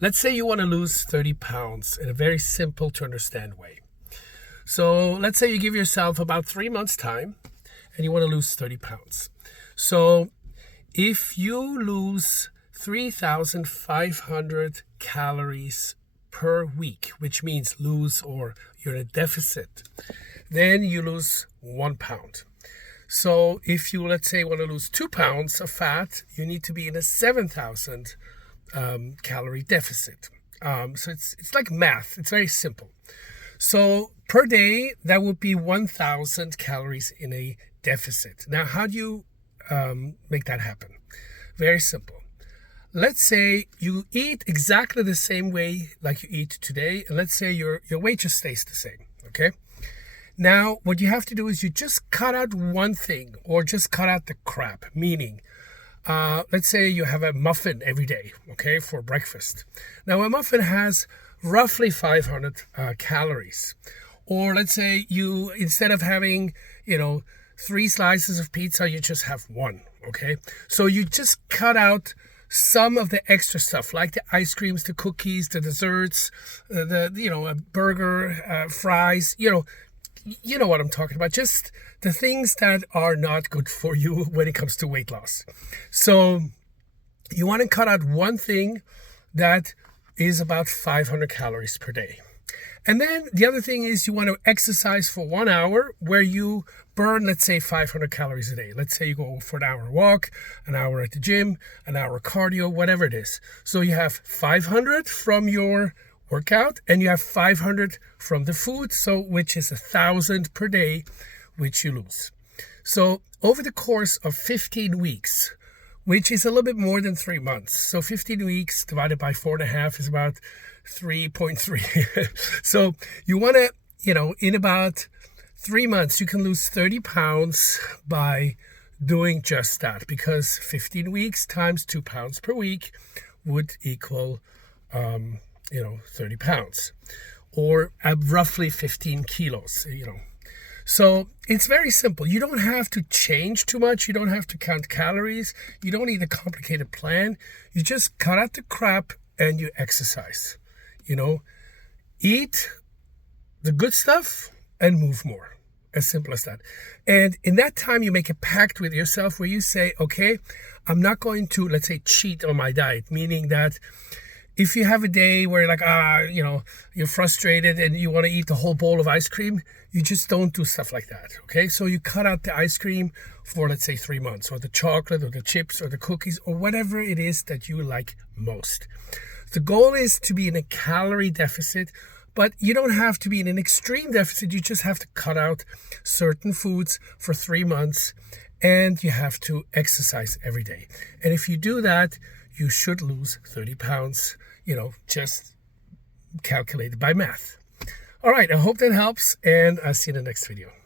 Let's say you want to lose 30 pounds in a very simple to understand way. So let's say you give yourself about 3 months time and you want to lose 30 pounds. So if you lose 3,500 calories per week, which means lose or you're in a deficit, then you lose 1 pound. So if you, let's say, want to lose 2 pounds of fat, you need to be in a 7,000 calorie deficit. So it's like math. It's very simple. So per day, that would be 1,000 calories in a deficit. Now, how do you make that happen? Very simple. Let's say you eat exactly the same way like you eat today, and let's say your weight just stays the same, okay? Now, what you have to do is you just cut out one thing, or just cut out the crap, meaning, let's say you have a muffin every day, okay, for breakfast. Now, a muffin has roughly 500 calories. Or let's say you, instead of having, 3 slices of pizza, you just have one, okay? So you just cut out some of the extra stuff, like the ice creams, the cookies, the desserts, a burger, fries, you know what I'm talking about. Just the things that are not good for you when it comes to weight loss. So you want to cut out one thing that is about 500 calories per day. And then the other thing is you want to exercise for 1 hour where you burn, let's say, 500 calories a day. Let's say you go for an hour walk, an hour at the gym, an hour cardio, whatever it is. So you have 500 from your workout and you have 500 from the food, so which is 1,000 per day, which you lose. So over the course of 15 weeks, which is a little bit more than 3 months. So 15 weeks divided by 4.5 is about 3.3. So you want to, in about 3 months, you can lose 30 pounds by doing just that, because 15 weeks times 2 pounds per week would equal, 30 pounds, or roughly 15 kilos, So it's very simple. You don't have to change too much. You don't have to count calories. You don't need a complicated plan. You just cut out the crap and you exercise. Eat the good stuff and move more. As simple as that. And in that time, you make a pact with yourself where you say, okay, I'm not going to, let's say, cheat on my diet, meaning that if you have a day where you're like, you're frustrated and you want to eat the whole bowl of ice cream, you just don't do stuff like that, okay? So you cut out the ice cream for, let's say, 3 months, or the chocolate or the chips or the cookies or whatever it is that you like most. The goal is to be in a calorie deficit, but you don't have to be in an extreme deficit. You just have to cut out certain foods for 3 months, and you have to exercise every day. And if you do that, you should lose 30 pounds, just calculated by math. All right, I hope that helps, and I'll see you in the next video.